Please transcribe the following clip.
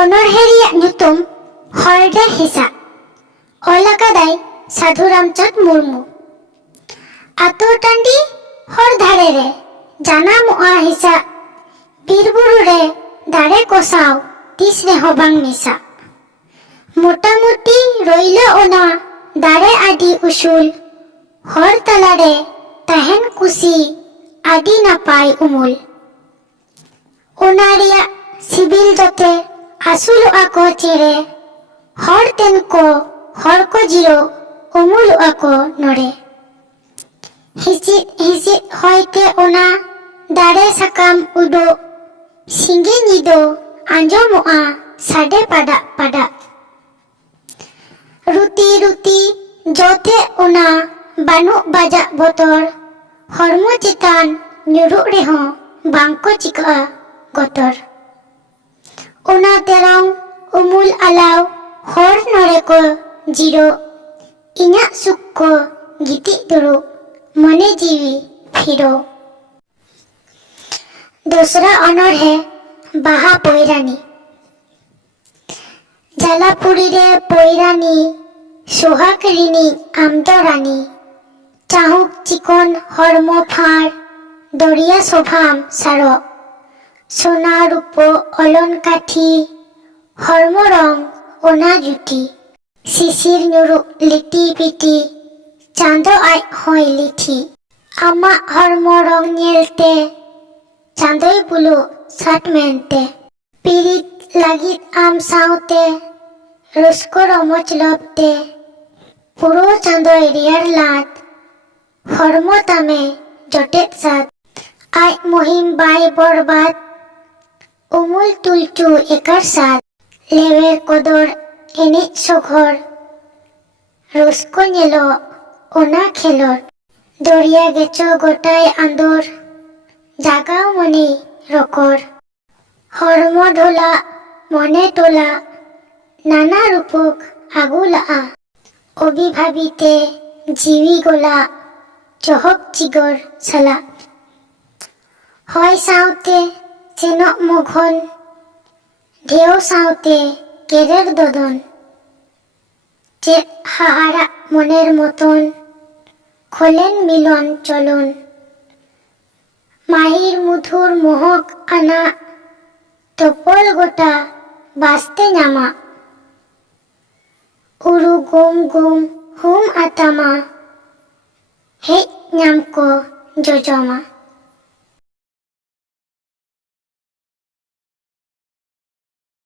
ᱚᱱᱚᱬᱦᱮ ᱨᱮᱭᱟᱜ ᱧᱩᱛᱩᱢ ᱦᱚᱲᱰᱮ ᱦᱮᱸᱥᱟᱜ᱾ ᱚᱞ ᱟᱠᱟᱫᱟᱭ ᱥᱟᱹᱫᱷᱩ ᱨᱟᱢᱪᱟᱸᱫᱽ ᱢᱩᱨᱢᱩ᱾ ᱟᱛᱳ ᱴᱟᱺᱰᱤ ᱦᱚᱨ ᱫᱷᱟᱨᱮ ᱨᱮ ᱡᱟᱱᱟᱢᱚᱜᱼᱟ ᱦᱮᱸᱥᱟᱜ, ᱵᱤᱨ ᱵᱩᱨᱩ ᱨᱮ ᱫᱟᱨᱮ ᱠᱚ ᱥᱟᱶ ᱛᱤᱥ ᱨᱮᱦᱚᱸ ᱵᱟᱝ ᱢᱮᱥᱟᱜ᱾ ᱢᱚᱴᱟᱢᱩᱴᱤ ᱨᱚᱭᱞᱚ ᱚᱱᱟ ᱫᱟᱨᱮ ᱟᱹᱰᱤ ᱩᱥᱩᱞ, ᱦᱚᱲ ᱛᱟᱞᱟᱨᱮ ᱛᱟᱦᱮᱱ ᱠᱩᱥᱤ ᱟᱹᱰᱤ ᱱᱟᱯᱟᱭ ᱩᱢᱩᱞ᱾ ᱚᱱᱟ ᱨᱮᱭᱟᱜ ᱥᱤᱵᱤᱞ ᱫᱚᱛᱮ ᱟᱹᱥᱩᱞᱚᱜᱼᱟ ᱠᱚ ᱪᱮᱬᱮ, ᱦᱚᱲ ᱛᱮᱱ ᱠᱚ ᱦᱚᱲ ᱠᱚ ᱡᱤᱨᱟᱹᱣ ᱩᱢᱩᱞᱚᱜᱼᱟ ᱠᱚ ᱱᱚᱰᱮ᱾ ᱦᱤᱸᱥᱤᱫ ᱦᱤᱸᱥᱤᱫ ᱦᱚᱭᱛᱮ ᱚᱱᱟ ᱫᱟᱨᱮ ᱥᱟᱠᱟᱢ ᱩᱰᱳᱜ, ᱥᱤᱸᱜᱮ ᱧᱤᱫᱟᱹ ᱟᱸᱡᱚᱢᱚᱜᱼᱟ ᱥᱟᱰᱮ ᱯᱟᱰᱟᱜ ᱯᱟᱰᱟᱜ᱾ ᱨᱩᱛᱤ ᱨᱩᱛᱤ ᱡᱚᱛᱮ ᱚᱱᱟ ᱵᱟᱹᱱᱩᱜ ᱵᱟᱡᱟᱜ ᱵᱚᱛᱚᱨ, ᱦᱚᱲᱢᱚ ᱪᱮᱛᱟᱱ ᱧᱩᱨᱩᱜ ᱨᱮᱦᱚᱸ ᱵᱟᱝᱠᱚ ᱪᱤᱠᱟᱹᱜᱼᱟ ᱜᱚᱛᱚᱨ᱾ ᱚᱱᱟ ᱛᱮᱨᱚᱝ ᱩᱢᱩᱞ ᱟᱞᱟᱣ ᱦᱚᱲ ᱱᱚᱰᱮ ᱠᱚ ᱡᱤᱨᱟᱹᱜ, ᱤᱧᱟᱹᱜ ᱥᱩᱠ ᱠᱚ ᱜᱤᱛᱤᱡ ᱫᱩᱲᱩᱵ, ᱢᱚᱱᱮ ᱡᱤᱣᱤ ᱯᱷᱤᱨᱟᱹᱣ᱾ ᱫᱚᱥᱨᱟ ᱚᱱᱚᱬᱦᱮ ᱵᱟᱦᱟ ᱯᱚᱭᱨᱟᱱᱤ᱾ ᱡᱟᱞᱟᱯᱩᱨᱤ ᱨᱮ ᱯᱚᱭᱨᱟᱱᱤ, ᱥᱳᱦᱟᱜ ᱨᱤᱱᱤᱡ ᱟᱢ ᱫᱚ ᱨᱟᱱᱤ, ᱪᱟᱦᱩᱠ ᱪᱤᱠᱚᱱ ᱦᱚᱲᱢᱚ ᱯᱷᱟᱲ, ᱫᱚᱨᱭᱟ ᱥᱚᱵᱷᱟᱢ ᱥᱟᱲᱚᱜ, ᱥᱳᱱᱟ ᱨᱩᱯᱟᱹ ᱚᱞᱚᱱ ᱠᱟᱴᱷᱤ, ᱦᱚᱲᱢᱚ ᱨᱚᱝ ᱚᱱᱟ ᱡᱩᱴᱤ, ᱥᱤᱥᱤᱨ ᱧᱩᱨᱩᱜ ᱞᱤᱴᱤ ᱯᱤᱴᱤ, ᱪᱟᱸᱫᱚ ᱟᱡ ᱦᱚᱸᱭ ᱞᱤᱴᱷᱤ᱾ ᱟᱢᱟᱜ ᱦᱚᱲᱢᱚ ᱨᱚᱝ ᱧᱮᱞᱛᱮ ᱪᱟᱸᱫᱚᱭ ᱵᱩᱞᱩᱜ ᱥᱟᱴ ᱢᱮᱱᱛᱮ, ᱯᱤᱨᱤᱛ ᱞᱟᱹᱜᱤᱫ ᱟᱢ ᱥᱟᱶᱛᱮ ᱨᱟᱹᱥᱠᱟᱹ ᱨᱚᱢᱚᱡᱽ ᱞᱚᱵᱽᱛᱮ, ᱯᱩᱨᱟᱹ ᱪᱟᱸᱫᱚᱭ ᱨᱮᱭᱟᱲ ᱞᱟᱫ, ᱦᱚᱲᱢᱚ ᱛᱟᱢᱮ ᱡᱚᱴᱮᱫ ᱥᱟᱫ᱾ ᱟᱡ ᱢᱩᱦᱤᱢ ᱵᱟᱭ ᱵᱚᱨᱵᱟᱫ, ᱩᱢᱩᱞ ᱛᱩᱞᱪᱩ ᱮᱠᱟᱨ ᱥᱟᱫ, ᱞᱮᱣᱮᱨ ᱠᱚᱫᱚᱨ ᱮᱱᱮᱡ ᱥᱚᱜᱷᱚᱨ, ᱨᱟᱹᱥᱠᱟᱹ ᱧᱮᱞᱚᱜ ᱚᱱᱟ ᱠᱷᱮᱞᱳᱰ᱾ ᱫᱚᱨᱭᱟ ᱜᱮᱪᱚ ᱜᱚᱴᱟᱭ ᱟᱸᱫᱳᱲ, ᱡᱟᱜᱟᱣ ᱢᱚᱱᱮᱭ ᱨᱚᱠᱚᱲ, ᱦᱚᱲᱢᱚ ᱰᱷᱚᱞᱟᱜ ᱢᱚᱱᱮ ᱴᱚᱞᱟᱜ, ᱱᱟᱱᱟ ᱨᱩᱯᱩᱠ ᱟᱹᱜᱩ ᱞᱟᱜᱼᱟ, ᱚᱵᱤᱵᱷᱟᱵᱤᱛᱮ ᱡᱤᱣᱤ ᱜᱚᱞᱟᱜ, ᱪᱚᱦᱚᱠ ᱪᱤᱜᱟᱹᱨ ᱥᱟᱞᱟᱜ᱾ ᱦᱚᱭ ᱥᱟᱶᱛᱮ ᱥᱮᱱᱚᱜ ᱢᱚᱜᱷᱚᱱ, ᱰᱷᱮᱣ ᱥᱟᱶᱛᱮ ᱠᱮᱨᱮᱲ ᱫᱚᱫᱚᱱ, ᱪᱮᱫ ᱦᱟᱦᱟᱲᱟᱜ ᱢᱚᱱᱮᱨ ᱢᱚᱛᱚᱱ, ᱠᱷᱚᱞᱮᱱ ᱢᱤᱞᱚᱱ ᱪᱚᱞᱚᱱ᱾ ᱢᱟᱦᱤᱨ ᱢᱩᱫᱷᱩᱨ ᱢᱚᱦᱚᱠ ᱟᱱᱟᱜ, ᱛᱚᱯᱚᱞ ᱜᱚᱴᱟ ᱵᱟᱥᱛᱮ ᱧᱟᱢᱟᱜ, ᱩᱨᱩ ᱜᱩᱢ ᱜᱩᱢ ᱦᱩᱢ ᱟᱛᱟᱢᱟ, ᱦᱮᱡ ᱧᱟᱢ ᱠᱚ ᱡᱚᱡᱚᱢᱟ᱾